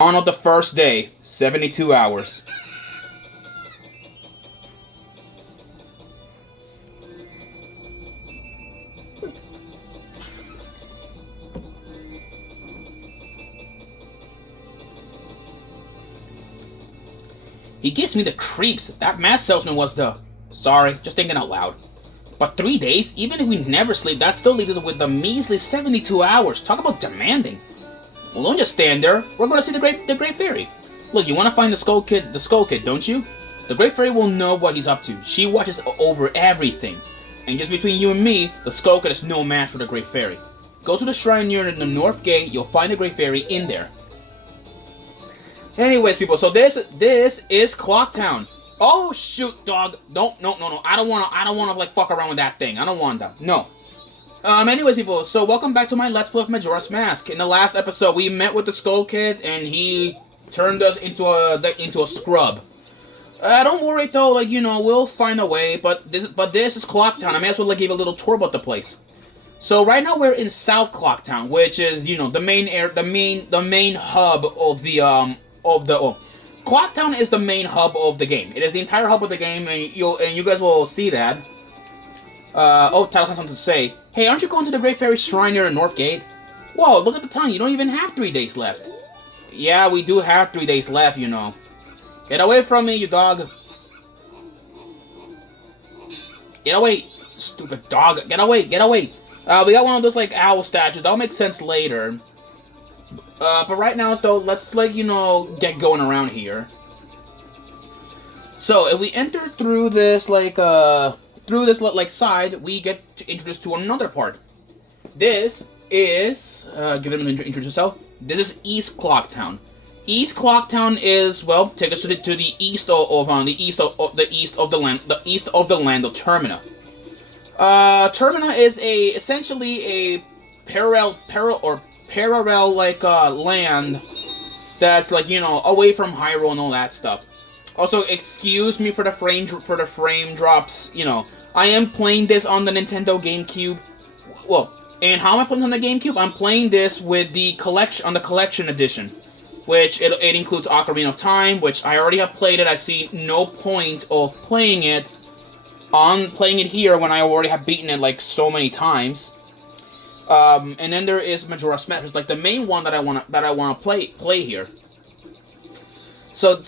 On of the first day, 72 hours. He gives me the creeps. That mask salesman was the... Sorry, just thinking out loud. But 3 days? Even if we never sleep, that still leaves us with the measly 72 hours. Talk about demanding. Well, don't just stand there. We're going to see the Great Fairy. Look, you want to find the Skull Kid, don't you? The Great Fairy will know what he's up to. She watches over everything. And just between you and me, the Skull Kid is no match for the Great Fairy. Go to the shrine near the North Gate. You'll find the Great Fairy in there. Anyways, people, so this is Clocktown. Oh shoot, dog! No! I don't wanna like fuck around with that thing. I don't want that. No. Anyways, people, so welcome back to my Let's Play of Majora's Mask. In the last episode, we met with the Skull Kid, and he turned us into a scrub. Don't worry though, like we'll find a way. But this is Clocktown. I may as well like give a little tour about the place. So right now we're in South Clocktown, which is the main hub of the Clocktown is the main hub of the game. It is the entire hub of the game, and you guys will see that. Title has something to say. Hey, aren't you going to the Great Fairy Shrine near the North Gate? Whoa, look at the time. You don't even have 3 days left. Yeah, we do have 3 days left, Get away from me, you dog. Get away, stupid dog. Get away, get away. We got one of those, like, owl statues. That'll make sense later. But right now, though, let's, like, get going around here. So, if we enter through this, like, side, we get introduced to another part. This is, give him an introduce yourself. This is East Clocktown. East Clocktown is, well, take us to the east of the land of Termina. Termina is essentially a parallel like land that's like away from Hyrule and all that stuff. Also, excuse me for the frame drops. I am playing this on the Nintendo GameCube. Well, and how am I playing on the GameCube? I'm playing this with the collection edition, which it includes Ocarina of Time, which I already have played it. I see no point of playing it here when I already have beaten it like so many times. And then there is Majora's Mask, it's like the main one that I wanna play here. So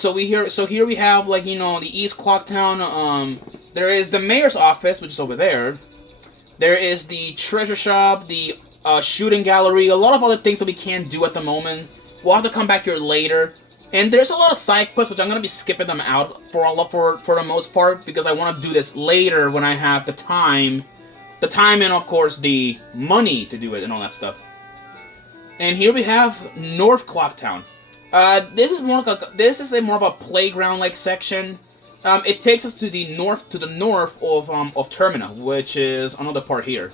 here we have like the East Clocktown. There is the mayor's office, which is over there. There is the treasure shop, the shooting gallery, a lot of other things that we can't do at the moment. We'll have to come back here later. And there's a lot of side quests, which I'm gonna be skipping them out for the most part, because I want to do this later when I have the time and of course the money to do it and all that stuff. And here we have North Clocktown. This is more of a playground like section. It takes us to the north of Termina, which is another part here.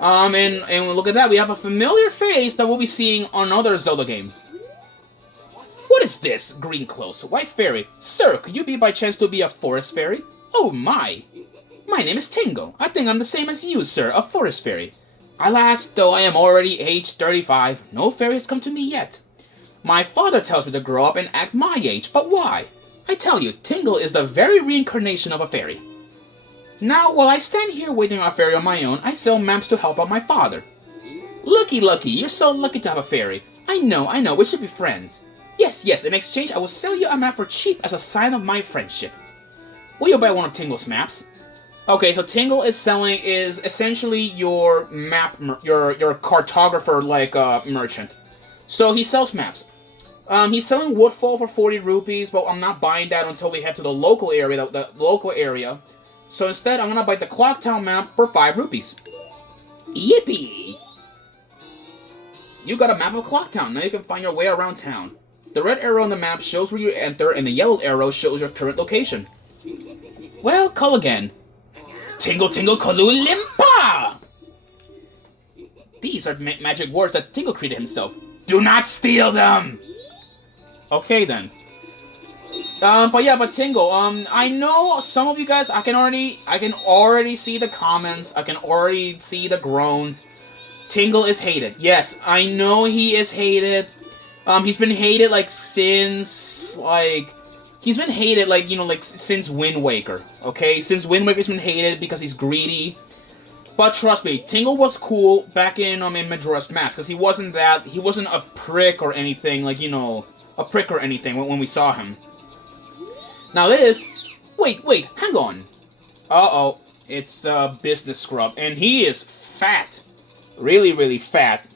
And look at that, we have a familiar face that we'll be seeing on another Zelda game. What is this, green clothes, white fairy? Sir, could you be by chance to be a forest fairy? Oh my! My name is Tingo. I think I'm the same as you, sir, a forest fairy. Alas, though I am already age 35, no fairy has come to me yet. My father tells me to grow up and act my age, but why? I tell you, Tingle is the very reincarnation of a fairy. Now, while I stand here waiting on a fairy on my own, I sell maps to help out my father. Looky, you're so lucky to have a fairy. I know, we should be friends. Yes, in exchange I will sell you a map for cheap as a sign of my friendship. Will you buy one of Tingle's maps? Okay, so Tingle is essentially your map, your cartographer like merchant. So he sells maps. He's selling Woodfall for 40 rupees, but I'm not buying that until we head to the local area. So instead, I'm gonna buy the Clocktown map for 5 rupees. Yippee! You got a map of Clocktown. Now you can find your way around town. The red arrow on the map shows where you enter, and the yellow arrow shows your current location. Well, call again. Tingle Kalu Limpa! These are magic words that Tingle created himself. Do not steal them! Okay then. But Tingle, I know some of you guys, I can already see the comments, I can already see the groans. Tingle is hated. Yes, I know he is hated. He's been hated like since he's been hated like since Wind Waker. Okay, since Wind Waker's been hated because he's greedy. But trust me, Tingle was cool back in Majora's Mask because he wasn't a prick or anything a prick or anything when we saw him. Now this, wait, hang on. Uh-oh, it's Business Scrub, and he is fat, really, really fat.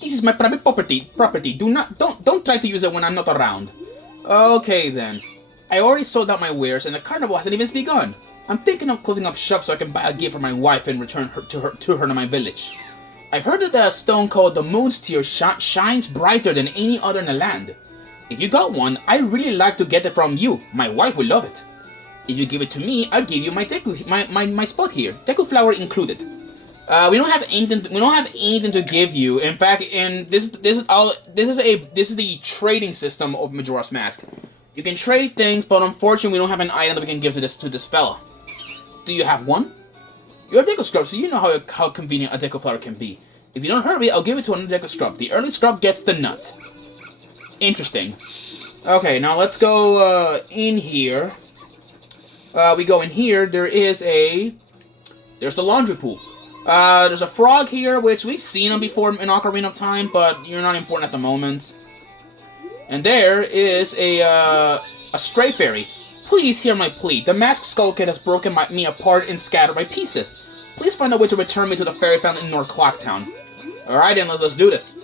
This is my private property. Don't try to use it when I'm not around. Okay then. I already sold out my wares, and the carnival hasn't even begun. I'm thinking of closing up shop so I can buy a gift for my wife and return her to my village. I've heard that the stone called the Moon's Tear shines brighter than any other in the land. If you got one, I'd really like to get it from you. My wife would love it. If you give it to me, I'll give you my my spot here, Deku flower included. We don't have anything to give you. In fact, this is the trading system of Majora's Mask. You can trade things, but unfortunately we don't have an item that we can give to this fella. Do you have one? You're a Deku Scrub, so you know how convenient a Deku flower can be. If you don't hurry, I'll give it to another Deku Scrub. The early Scrub gets the nut. Interesting. Okay, now let's go in here. We go in here. There's the laundry pool. There's a frog here, which we've seen him before in Ocarina of Time, but you're not important at the moment. And there is a stray fairy. Please hear my plea. The Masked Skull Kid has broken me apart and scattered my pieces. Please find a way to return me to the fairy fountain in North Clocktown. Alright then, let's do this.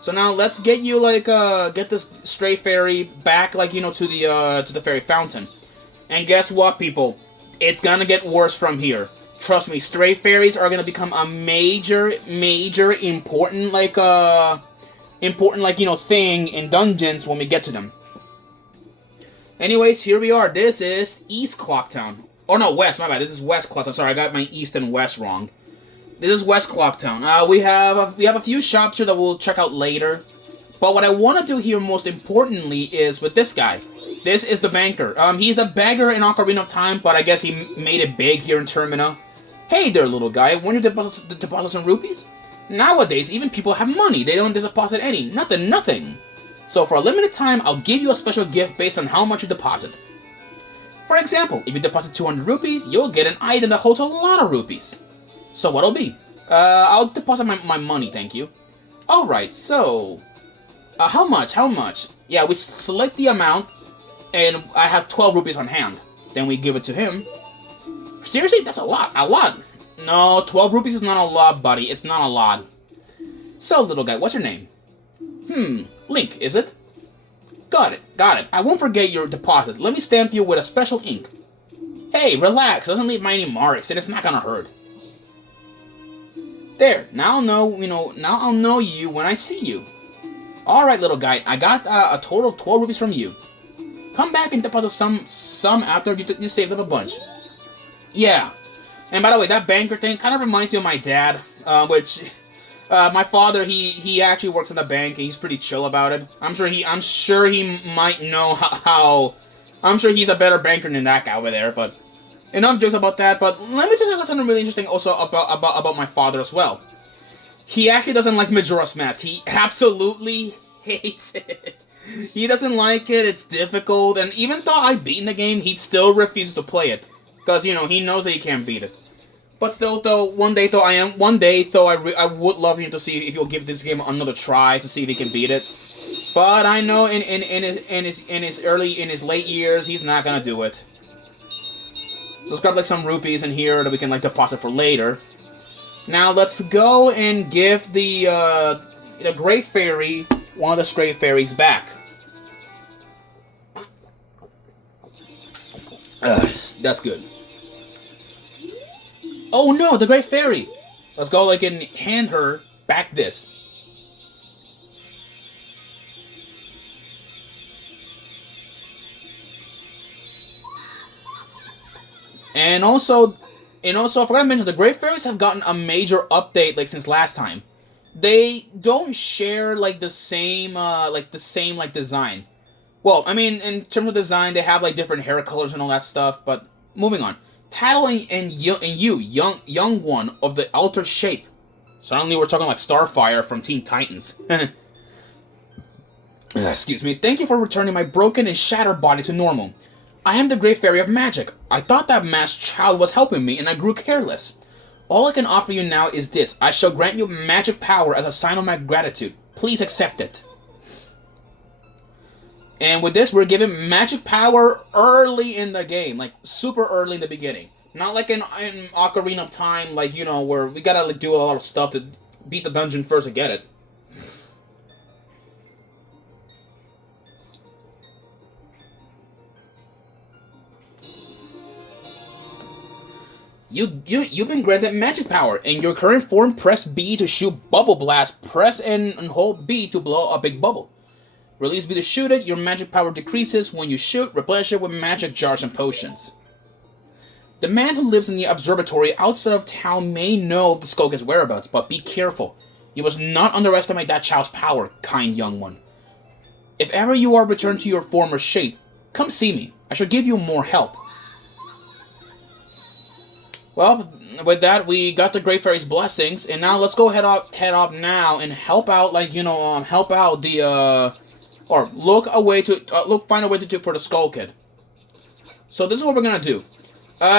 So now let's get you get this stray fairy back to the fairy fountain. And guess what, people? It's gonna get worse from here. Trust me, stray fairies are gonna become a major important thing in dungeons when we get to them. Anyways, here we are. This is East Clocktown. Oh no, West, my bad. This is West Clocktown. Sorry, I got my East and West wrong. This is West Clocktown. We have a few shops here that we'll check out later. But what I want to do here most importantly is with this guy. This is the banker. He's a beggar in Ocarina of Time, but I guess he made it big here in Termina. Hey there, little guy. Want you to deposit some rupees? Nowadays, even people have money. They don't deposit any. Nothing. So for a limited time, I'll give you a special gift based on how much you deposit. For example, if you deposit 200 rupees, you'll get an item that holds a lot of rupees. So what'll be? I'll deposit my money, thank you. Alright, so... how much? Yeah, we select the amount, and I have 12 rupees on hand. Then we give it to him. Seriously? That's a lot. No, 12 rupees is not a lot, buddy. It's not a lot. So, little guy, what's your name? Link, is it? Got it. I won't forget your deposit. Let me stamp you with a special ink. Hey, relax. Doesn't leave any marks, and it's not gonna hurt. There. Now I'll know you when I see you. Alright, little guy. I got a total of 12 rupees from you. Come back and deposit some after you saved up a bunch. Yeah. And by the way, that banker thing kind of reminds me of my dad, which my father he actually works in the bank and he's pretty chill about it. I'm sure he might know how I'm sure he's a better banker than that guy over there, but enough jokes about that. But let me just say something really interesting also about my father as well. He actually doesn't like Majora's Mask. He absolutely hates it. He doesn't like it, it's difficult, and even though I've beaten the game, he still refuses to play it. Because, he knows that he can't beat it. But still, though, one day, I would love him to see if he'll give this game another try to see if he can beat it. But I know in his late years, he's not gonna do it. So let's grab some rupees in here that we can deposit for later. Now let's go and give the Great Fairy one of the Stray Fairies back. That's good. Oh no, the Great Fairy! Let's go and hand her back this. And also, I forgot to mention, the Great Fairies have gotten a major update since last time. They don't share the same design. Well, I mean, in terms of design, they have different hair colors and all that stuff. But moving on, Tattle and you, young one of the altered shape. Suddenly we're talking like Starfire from Teen Titans. Excuse me. Thank you for returning my broken and shattered body to normal. I am the Great Fairy of Magic. I thought that masked child was helping me, and I grew careless. All I can offer you now is this. I shall grant you magic power as a sign of my gratitude. Please accept it. And with this, we're given magic power early in the game. Like, super early in the beginning. Not like in Ocarina of Time, like, you know, where we gotta like, do a lot of stuff to beat the dungeon first to get it. You've been granted magic power. In your current form, press B to shoot Bubble Blast. Press and hold B to blow a big bubble. Release B to shoot it. Your magic power decreases. When you shoot, replenish it with magic jars and potions. The man who lives in the observatory outside of town may know of the Skulk's whereabouts, but be careful. You must not underestimate that child's power, kind young one. If ever you are returned to your former shape, come see me. I shall give you more help. Well, with that, we got the Great Fairy's blessings, and now let's go head up now and help out, like, you know, help out the, or find a way to for the Skull Kid. So this is what we're gonna do.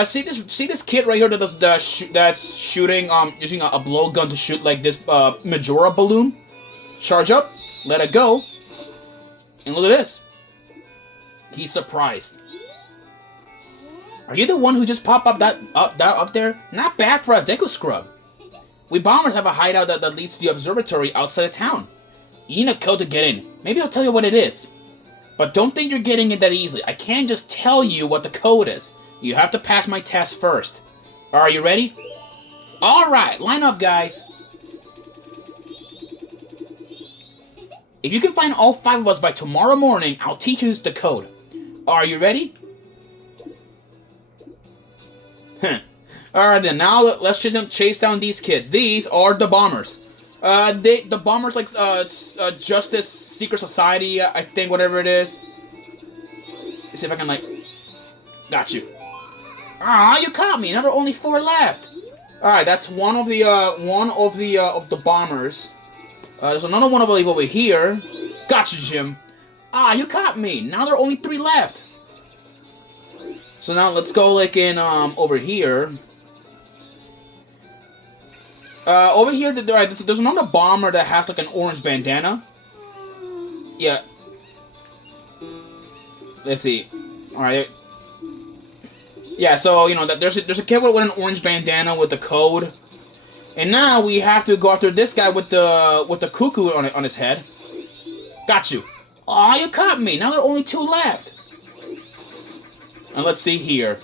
See this kid right here that's shooting, using a blowgun to shoot, like, this, Majora balloon? Charge up, let it go, and look at this. He's surprised. Are you the one who just popped up there? Not bad for a Deku Scrub. We bombers have a hideout that leads to the observatory outside of town. You need a code to get in. Maybe I'll tell you what it is. But don't think you're getting in that easily. I can't just tell you what the code is. You have to pass my test first. Are you ready? Alright, line up, guys. If you can find all 5 of us by tomorrow morning, I'll teach you the code. Are you ready? Alright then, now let's chase down these kids. These are the bombers. The bombers, like, Justice Secret Society, I think, whatever it is. Let's see if I can, like... Got you. Ah, you caught me. Now there are only 4 left. Alright, that's one of the bombers. There's another one, I believe, over here. Gotcha, Jim. Ah, you caught me. Now there are only 3 left. So now let's go, like, in, over here. Over here, there's another bomber that has, like, an orange bandana. Yeah. Let's see. Alright. Yeah, so, you know, there's a kid with an orange bandana with the code. And now we have to go after this guy with the cuckoo on his head. Got you. Aw, you caught me. Now there are only 2 left. And let's see here.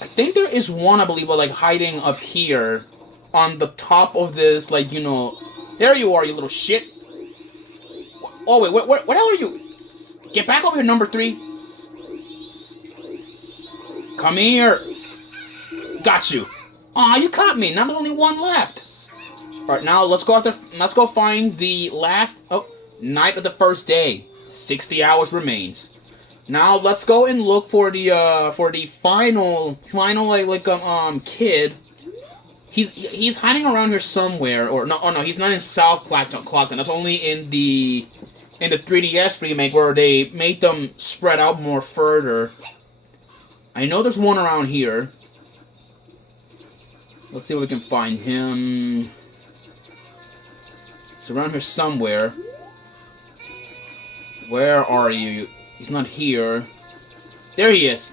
I think there is one, I believe, like, hiding up here on the top of this, like, you know... There you are, you little shit. Oh, wait, what the hell are you? Get back over here, number 3. Come here. Got you. Aw, you caught me. Now there's only 1 left. Alright, now let's go find the last... Oh, night of the first day. 60 hours remains. Now let's go and look for the final like kid. He's hiding around here somewhere, or no, oh no, he's not in South Clockton. That's only in the 3DS remake where they made them spread out more further. I know there's one around here. Let's see if we can find him. It's around here somewhere. Where are you? He's not here. There he is.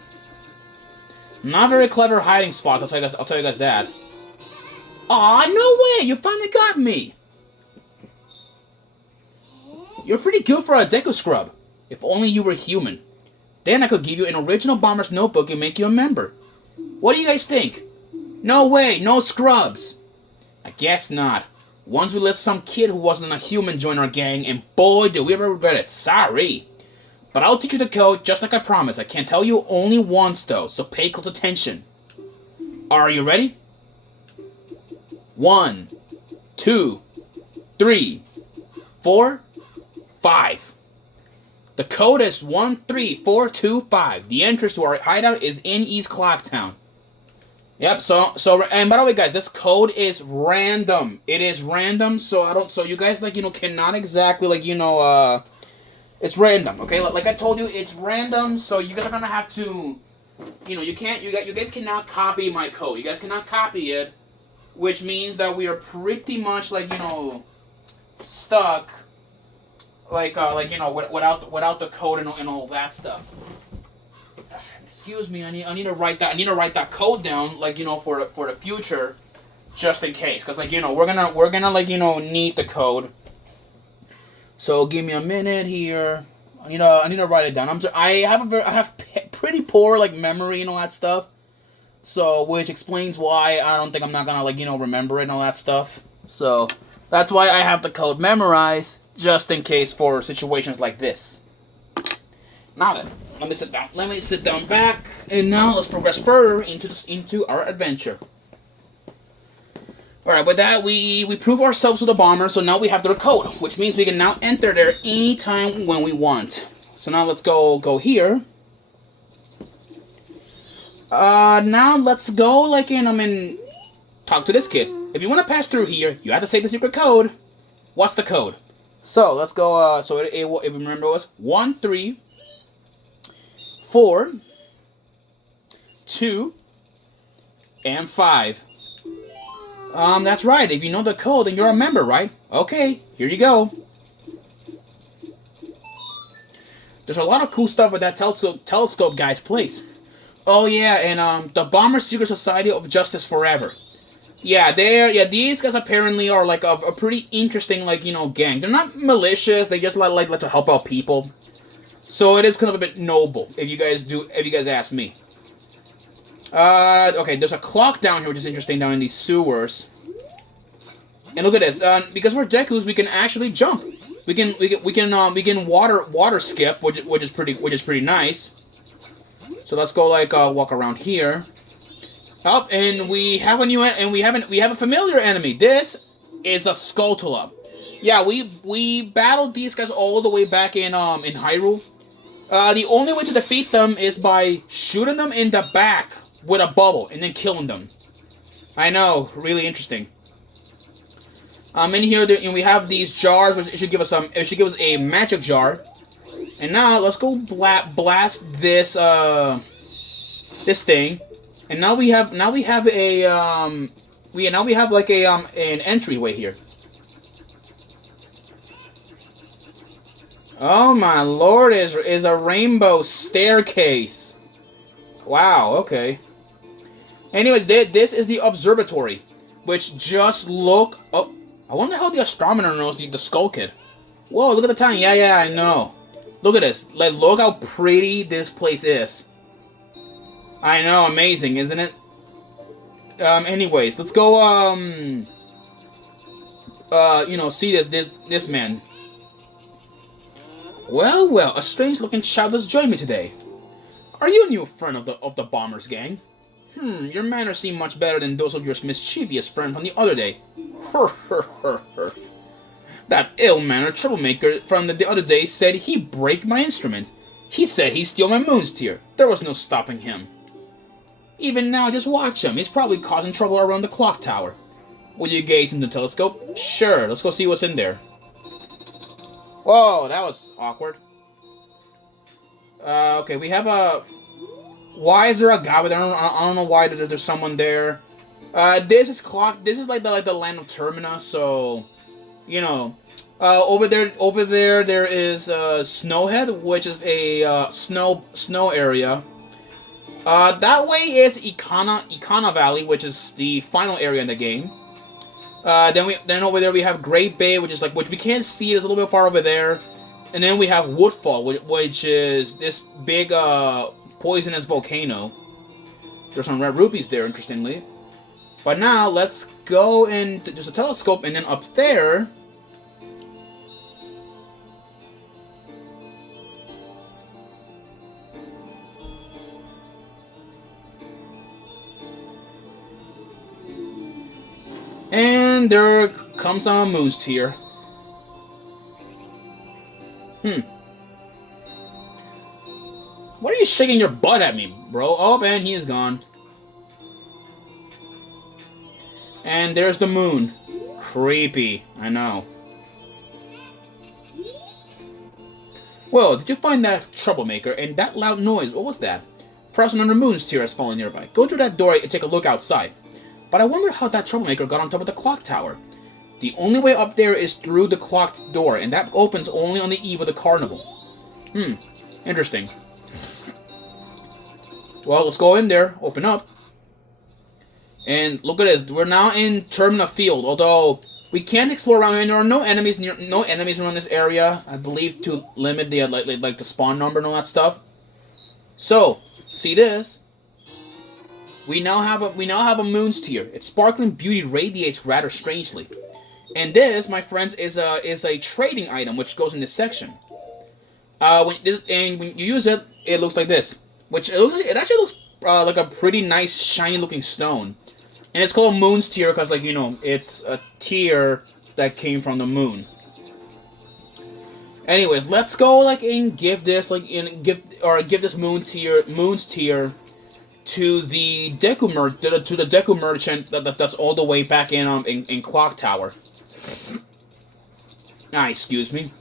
Not very clever hiding spot, I'll tell you guys that. Aw, no way! You finally got me! You're pretty good for a Deku Scrub. If only you were human. Then I could give you an original Bomber's notebook and make you a member. What do you guys think? No way, no scrubs. I guess not. Once we let some kid who wasn't a human join our gang, and boy, did we ever regret it. Sorry. But I'll teach you the code just like I promised. I can tell you only once, though, so pay close attention. Are you ready? 1, 2, 3, 4, 5. The code is 13425. The entrance to our hideout is in East Clocktown. Yep. And by the way, guys, this code is random. It is random. So I don't. So you guys like cannot exactly like it's random. Okay. Like I told you, it's random. So you guys are gonna have to, you can't. You guys cannot copy my code. You guys cannot copy it, which means that we are pretty much like stuck. Without the code and all that stuff. Excuse me, I need to write that. I need to write that code down, for the future, just in case, because we're gonna need the code. So give me a minute here. I need to write it down. I have pretty poor memory and all that stuff. So which explains why I don't think I'm not gonna remember it and all that stuff. So that's why I have the code memorized, just in case for situations like this. Now then. Let me sit down back, and now let's progress further into our adventure. Alright, with that, we prove ourselves to the bomber, so now we have their code, which means we can now enter there anytime when we want. So now let's go here. Now let's go, talk to this kid. If you want to pass through here, you have to say the secret code. What's the code? So, let's go, if you remember, it was 1, 3... 4, 2, and 5. That's right. If you know the code, then you're a member, right? Okay, here you go. There's a lot of cool stuff with that telescope guy's place. Oh yeah, and the Bomber Secret Society of Justice Forever. Yeah, these guys apparently are like a pretty interesting gang. They're not malicious. They just like to help out people. So it is kind of a bit noble, if you guys ask me. Okay, there's a clock down here, which is interesting, down in these sewers. And look at this. Because we're Dekus, we can actually jump. We can water skip, which is pretty nice. So let's go walk around here. Up, and we have a familiar enemy. This is a Skulltula. Yeah, we battled these guys all the way back in Hyrule. The only way to defeat them is by shooting them in the back with a bubble and then killing them. I know, really interesting. In here, we have these jars, which it should give us a magic jar. And now let's go blast this this thing. And now we have an entryway here. Oh my lord, is a rainbow staircase. Wow, okay. Anyway, this is the observatory, which just look... Oh, I wonder how the astronomer knows the Skull Kid. Whoa, look at the time. Yeah, I know. Look at this. Look how pretty this place is. I know, amazing, isn't it? Anyways, let's go, see this man. Well, a strange-looking child has joined me today. Are you a new friend of the Bombers gang? Your manners seem much better than those of your mischievous friend from the other day. That ill-mannered troublemaker from the other day said he'd break my instrument. He said he'd steal my moon's tear. There was no stopping him. Even now, just watch him. He's probably causing trouble around the clock tower. Will you gaze into the telescope? Sure, let's go see what's in there. Whoa, that was awkward. Okay, we have a... Why is there a guy there? I don't know why there's someone there. This is like the land of Termina, so... over there there is Snowhead, which is a snow area. That way is Ikana Valley, which is the final area in the game. Then over there we have Great Bay, which we can't see. It's a little bit far over there. And then we have Woodfall, which is this big poisonous volcano. There's some red rupees there, interestingly. But now let's go and there's a telescope, and then up there. And there comes a moon's tear. What are you shaking your butt at me, bro? Oh, and he is gone. And there's the moon. Creepy, I know. Well, did you find that troublemaker and that loud noise? What was that? Perhaps another moon's tear has fallen nearby. Go through that door and take a look outside. But I wonder how that troublemaker got on top of the clock tower. The only way up there is through the clocked door, and that opens only on the eve of the carnival. Interesting. Well, let's go in there, open up. And look at this, we're now in Termina Field, although we can't explore around here, and there are no enemies around this area, I believe, to limit the like the spawn number and all that stuff. So, see this? We now have a moon's tear. Its sparkling beauty radiates rather strangely. And this, my friends, is a trading item which goes in this section. When you use it, it looks like this, it actually looks like a pretty nice shiny looking stone. And it's called Moon's Tear because, like, you know, it's a tear that came from the moon. Anyways, let's go, like, and give this, give this Moon's Tear to the Deku merchant that's all the way back in Clock Tower. Excuse me.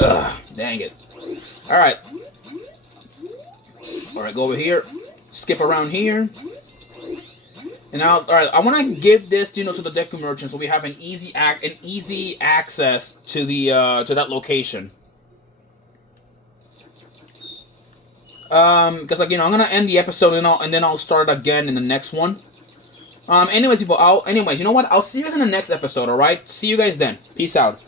Ugh, dang it. Alright. Alright, go over here. Skip around here. And now, alright, I want to give this, to the Deku Merchant so we have an easy access to the to that location. Because, like, I'm gonna end the episode and then I'll start again in the next one. Anyways, people, you know what? I'll see you guys in the next episode, alright? See you guys then. Peace out.